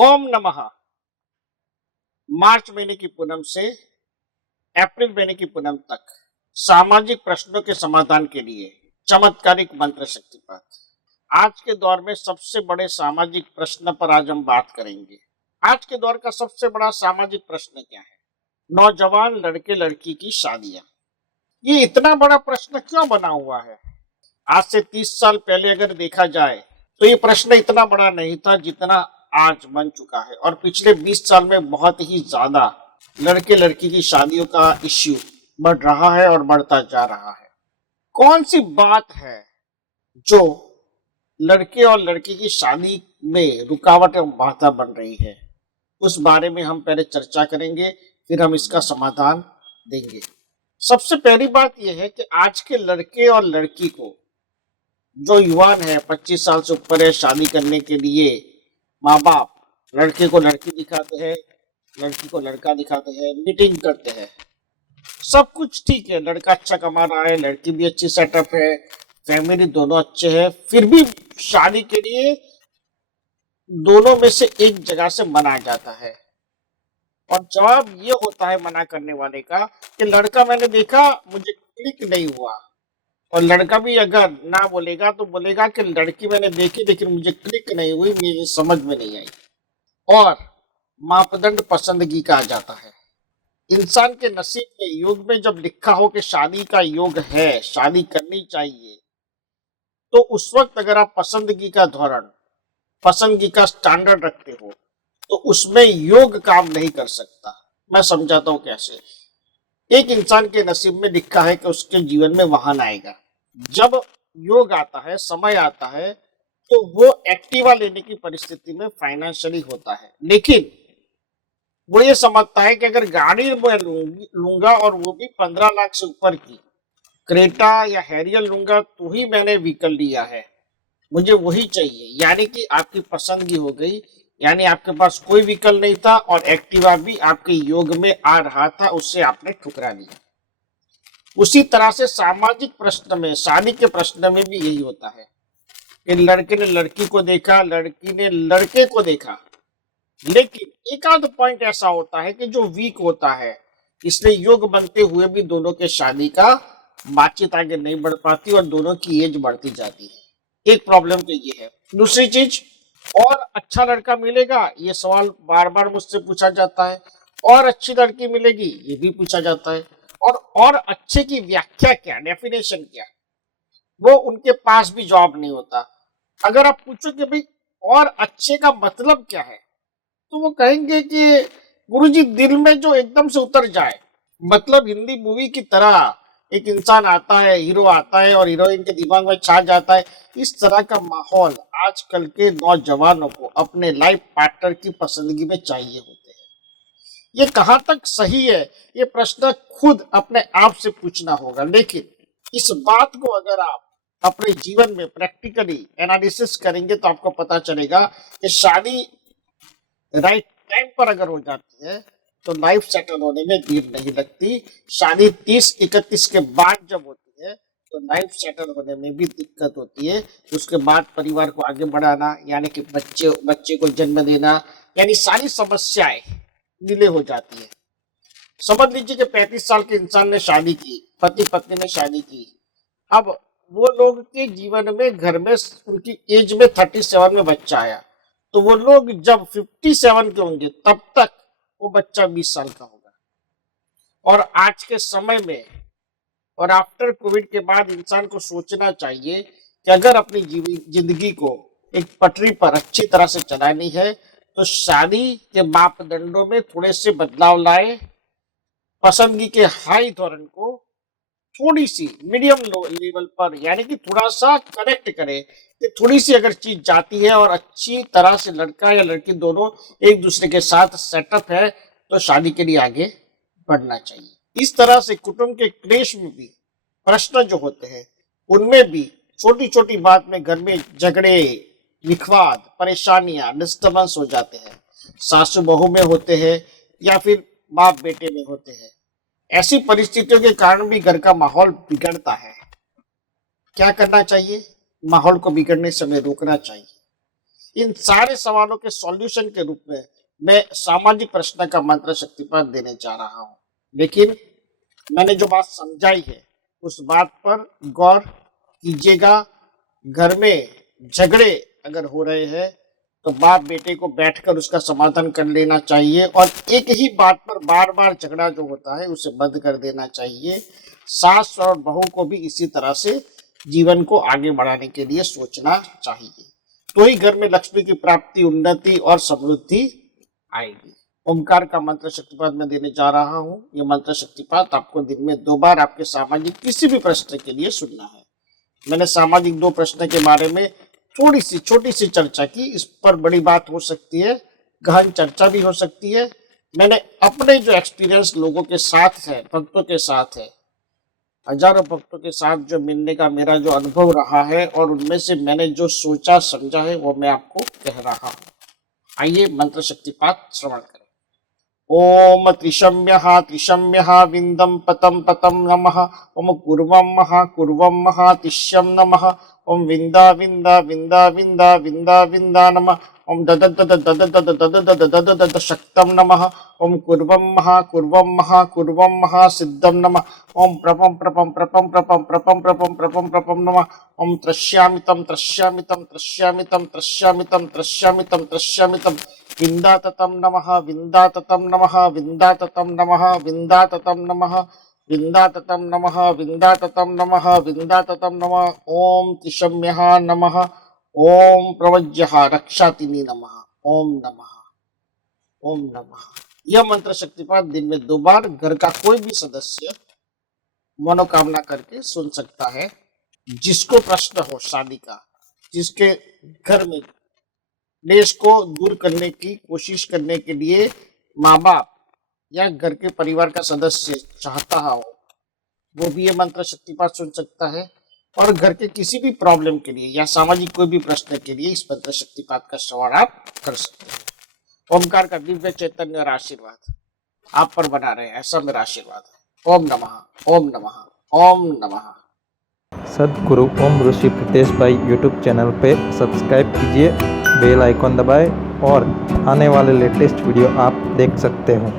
ओम नमः। मार्च महीने की पूनम से अप्रैल महीने की पूनम तक सामाजिक प्रश्नों के समाधान के लिए चमत्कारिक मंत्र शक्तिपात। आज के दौर में सबसे बड़े सामाजिक प्रश्न पर आज हम बात करेंगे। आज के दौर का सबसे बड़ा सामाजिक प्रश्न क्या है? नौजवान लड़के लड़की की शादियां। ये इतना बड़ा प्रश्न क्यों बना हुआ है? आज से 30 साल पहले अगर देखा जाए तो ये प्रश्न इतना बड़ा नहीं था जितना आज बन चुका है, और पिछले 20 साल में बहुत ही ज्यादा लड़के लड़की की शादियों का इश्यू बढ़ रहा है और बढ़ता जा रहा है। कौन सी बात है जो लड़के और लड़की की शादी में रुकावट एवं बाधा बन रही है, उस बारे में हम पहले चर्चा करेंगे, फिर हम इसका समाधान देंगे। सबसे पहली बात यह है कि आज के लड़के और लड़की को, जो युवान है 25 साल से ऊपर है, शादी करने के लिए माँ बाप लड़के को लड़की दिखाते हैं, लड़की को लड़का दिखाते हैं, मीटिंग करते हैं, सब कुछ ठीक है, लड़का अच्छा कमा रहा है, लड़की भी अच्छी सेटअप है, फैमिली दोनों अच्छे हैं, फिर भी शादी के लिए दोनों में से एक जगह से मना जाता है। और जवाब ये होता है मना करने वाले का कि लड़का मैंने देखा, मुझे क्लिक नहीं हुआ। और लड़का भी अगर ना बोलेगा तो बोलेगा कि लड़की मैंने देखी लेकिन मुझे क्लिक नहीं हुई, मुझे समझ में नहीं आई। और मापदंड पसंदगी का आ जाता है। इंसान के नसीब में, योग में जब लिखा हो कि शादी का योग है, शादी करनी चाहिए, तो उस वक्त अगर आप पसंदगी का धोरण, पसंदगी का स्टैंडर्ड रखते हो तो उसमें योग काम नहीं कर सकता। मैं समझाता हूं कैसे। एक इंसान के नसीब में लिखा है कि उसके जीवन में वाहन आएगा। जब योग आता है, समय आता है, तो वो एक्टिवा लेने की परिस्थिति में फाइनेंशियली होता है, लेकिन वो ये समझता है कि अगर गाड़ी मैं लूंगा और वो भी 15 लाख से ऊपर की क्रेटा या हैरियर लूंगा तो ही मैंने व्हीकल लिया है, मुझे वही चाहिए। यानी कि आपकी पसंदगी हो गई, यानी आपके पास कोई व्हीकल नहीं था और एक्टिवा भी आपके योग में आ रहा था, उससे आपने ठुकरा दिया। उसी तरह से सामाजिक प्रश्न में, शादी के प्रश्न में भी यही होता है कि लड़के ने लड़की को देखा, लड़की ने लड़के को देखा, लेकिन एक आध पॉइंट ऐसा होता है कि जो वीक होता है, इसलिए योग बनते हुए भी दोनों के शादी का बातचीत आगे नहीं बढ़ पाती और दोनों की एज बढ़ती जाती है। एक प्रॉब्लम तो ये है। दूसरी चीज, और अच्छा लड़का मिलेगा, ये सवाल बार बार मुझसे पूछा जाता है। और अच्छी लड़की मिलेगी, ये भी पूछा जाता है। और अच्छे की व्याख्या क्या, डेफिनेशन क्या, वो उनके पास भी जवाब नहीं होता। अगर आप पूछो कि भाई और अच्छे का मतलब क्या है, तो वो कहेंगे कि गुरुजी दिल में जो एकदम से उतर जाए। मतलब हिंदी मूवी की तरह एक इंसान आता है, हीरो आता है और हीरोइन के दिमाग में छा जाता है। इस तरह का माहौल आजकल के नौजवानों को अपने लाइफ पार्टनर की पसंदगी में चाहिए होते हैं। ये कहाँ तक सही है, ये प्रश्न खुद अपने आप से पूछना होगा। लेकिन इस बात को अगर आप अपने जीवन में प्रैक्टिकली एनालिसिस करेंगे तो आपको पता चलेगा कि शादी राइट टाइम पर अगर हो जाती है तो लाइफ सेटल होने में देर नहीं लगती। शादी 30-31 के बाद जब होती है तो लाइफ सेटल होने में भी दिक्कत होती है। उसके बाद परिवार को आगे बढ़ाना, यानी कि बच्चे बच्चे को जन्म देना, यानी सारी समस्याएं डिले हो जाती है। समझ लीजिए कि 35 साल के इंसान ने शादी की, पति पत्नी ने शादी की। अब वो लोग के जीवन में, घर में उनकी एज में 37 में बच्चा आया, तो वो लोग जब 57 के होंगे तब तक वो बच्चा 20 साल का होगा। और आज के समय में और आफ्टर कोविड के बाद इंसान को सोचना चाहिए कि अगर अपनी जिंदगी को एक पटरी पर अच्छी तरह से चलानी है तो शादी के मापदंडों में थोड़े से बदलाव लाए, पसंदगी के हाई धोरण को थोड़ी सी मीडियम लेवल पर, यानी कि थोड़ा सा कनेक्ट करे कि थोड़ी सी अगर चीज जाती है और अच्छी तरह से लड़का या लड़की दोनों एक दूसरे के साथ सेटअप है तो शादी के लिए आगे बढ़ना चाहिए। इस तरह से कुटुंब के क्लेश में भी प्रश्न जो होते हैं उनमें भी छोटी छोटी बात में घर में झगड़े, विवाद, परेशानियां, डिस्टर्बेंस हो जाते हैं। सासू बहू में होते हैं या फिर बाप बेटे में होते हैं। ऐसी परिस्थितियों के कारण भी घर का माहौल बिगड़ता है। क्या करना चाहिए? माहौल को बिगड़ने से हमें रोकना चाहिए। इन सारे सवालों के सॉल्यूशन के रूप में मैं सामाजिक प्रश्न का मंत्र शक्तिपात देने जा रहा हूं। लेकिन मैंने जो बात समझाई है उस बात पर गौर कीजिएगा। घर में झगड़े अगर हो रहे हैं तो बाप बेटे को बैठकर उसका समाधान कर लेना चाहिए और एक ही बात पर बार बार झगड़ा जो होता है उसे बंद कर देना चाहिए। सास और बहू को भी इसी तरह से जीवन को आगे बढ़ाने के लिए सोचना चाहिए, तो ही घर में लक्ष्मी की प्राप्ति, उन्नति और समृद्धि आएगी। ओमकार का मंत्र शक्तिपात मैं देने जा रहा हूं। यह मंत्र शक्तिपात आपको दिन में 2 बार आपके सामाजिक किसी भी प्रश्न के लिए सुनना है। मैंने सामाजिक 2 प्रश्न के बारे में थोड़ी सी छोटी सी चर्चा की, इस पर बड़ी बात हो सकती है, गहन चर्चा भी हो सकती है। मैंने अपने जो एक्सपीरियंस लोगों के साथ है, भक्तों के साथ है, हजारों भक्तों के साथ जो मिलने का मेरा जो अनुभव रहा है और उनमें से मैंने जो सोचा समझा है वो मैं आपको कह रहा हूं। आइए मंत्र शक्तिपात श्रवण करें। ओम त्रिशम्यः त्रिशम्यः विंदम पतम पतम नमः। ओम कुर्वम महा तिष्यम नमः। ओम विंदा विंदा विंदा विंदा विंदा विंदा नमः। ओम दद दद दद दद दद दद दद दद शक्तम नमः। ओम कुर्वम महा सिद्धम नमः। ओम प्रपम प्रपम प्रपम प्रपम प्रपम प्रपम प्रपम प्रपम नमः। ओम त्रस्यामितम त्रस्यामितम त्रस्यामितम त्रस्यामितम त्रस्यामितम त्रस्यामितम विंदाततम नमः विंदाततम नमः विंदाततम नमः विंदाततम नमः विंदाततम नमः विंदाततम नमः विंदाततम नमः। ओम त्रिशम्यः नमः। ओम प्रवज्यः रक्षातिनी नमः। ओम नमः। ओम नमः। यह मंत्र शक्तिपात दिन में 2 बार घर का कोई भी सदस्य मनोकामना करके सुन सकता है। जिसको प्रश्न हो शादी का, जिसके घर में क्लेश को दूर करने की कोशिश करने के लिए माँ बाप या घर के परिवार का सदस्य चाहता हो, वो भी ये मंत्र शक्तिपात सुन सकता है। और घर के किसी भी प्रॉब्लम के लिए या सामाजिक कोई भी प्रश्न के लिए इस मंत्र शक्तिपात का श्रवण आप कर सकते हैं। ओमकार का दिव्य चैतन्य और आशीर्वाद आप पर बना रहे, ऐसा मेरा आशीर्वाद है। ओम नमः। ओम नमः। ओम नमः। सद्गुरु ओम ऋषि प्रीतेश भाई यूट्यूब चैनल पे सब्सक्राइब कीजिए, बेल आइकॉन दबाएं और आने वाले लेटेस्ट वीडियो आप देख सकते हो।